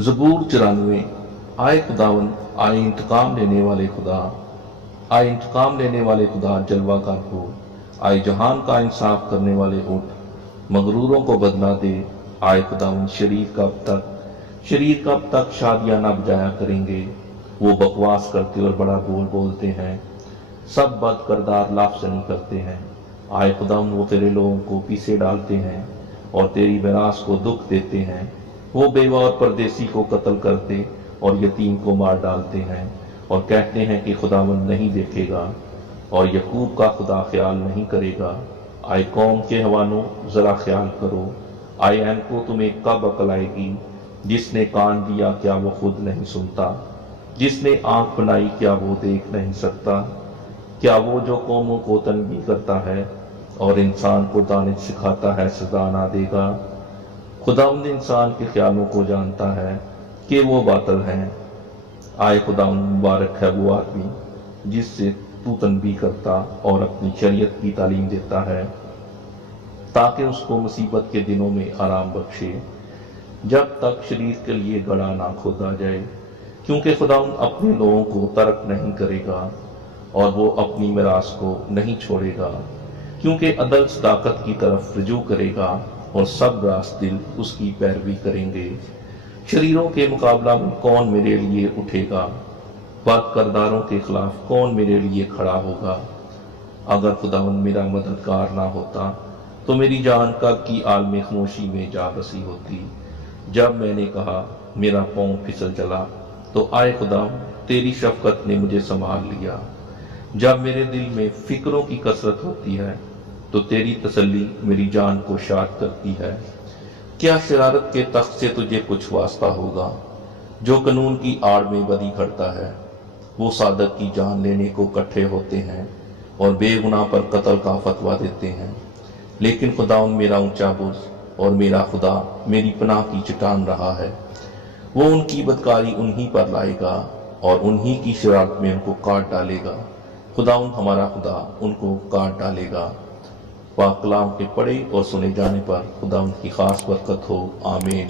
ज़बूर 94। आए खुदावन, आए इंतकाम लेने वाले खुदा, आए इंतकाम लेने वाले खुदा जलवा कर हो, आए जहान का इंसाफ करने वाले उठ, मगरूरों को बदला दे। आए खुदावन, शरीर कब तक शादियां न बजाया करेंगे। वो बकवास करते और बड़ा बोल बोलते हैं, सब बद करदार लाफजनी करते हैं। आए खुदावन, वो तेरे लोगों को पीछे डालते हैं और तेरी मिरास को दुख देते हैं। वो बेवा और परदेसी को कत्ल करते और यतीम को मार डालते हैं और कहते हैं कि खुदावंद नहीं देखेगा और यकूब का खुदा ख्याल नहीं करेगा। आए कौम के हवानों, जरा ख्याल करो। आए ऐन को तुम्हें कब अकल आएगी। जिसने कान दिया क्या वो खुद नहीं सुनता, जिसने आंख बनाई क्या वो देख नहीं सकता। क्या वो जो कौमों को तनबीह करता है और इंसान को दानिश सिखाता है सजा ना देगा। खुदावंद इंसान के ख्यालों को जानता है कि वो बातिल हैं। आए खुदावंद, मुबारक है वो आदमी जिससे तू तनबीह करता और अपनी शरीयत की तालीम देता है, ताकि उसको मुसीबत के दिनों में आराम बख्शे, जब तक शरीर के लिए गड़ा ना खोदा जाए। क्योंकि खुदावंद अपने लोगों को तर्क नहीं करेगा और वो अपनी मिरास को नहीं छोड़ेगा। क्योंकि अदल सदाकत की तरफ रुजू करेगा और सब रास्त दिल उसकी पैरवी करेंगे। शरीरों के मुकाबला में कौन मेरे लिए उठेगा, बद करदारों के खिलाफ कौन मेरे लिए खड़ा होगा। अगर खुदावंद मेरा मददगार ना होता तो मेरी जान कब की आलम खामोशी में जा बसी होती। जब मैंने कहा मेरा पाँव फिसल चला, तो आए खुदा तेरी शफकत ने मुझे संभाल लिया। जब मेरे दिल में फिक्रों की कसरत होती है तो तेरी तसल्ली मेरी जान को शाद करती है। क्या शरारत के तख्त से तुझे कुछ वास्ता होगा, जो कानून की आड़ में बदी करता है। वो सादक की जान लेने को इकट्ठे होते हैं और बेगुनाह पर कत्ल का फतवा देते हैं। लेकिन खुदावंद मेरा ऊंचा बुर्ज और मेरा खुदा मेरी पनाह की चट्टान रहा है। वो उनकी बदकारी उन्हीं पर लाएगा और उन्हीं की शरारत में उनको काट डालेगा। खुदावंद हमारा खुदा उनको काट डालेगा। पाक कलाम के पढ़े और सुने जाने पर खुदावंद की खास बरकत हो। आमीन।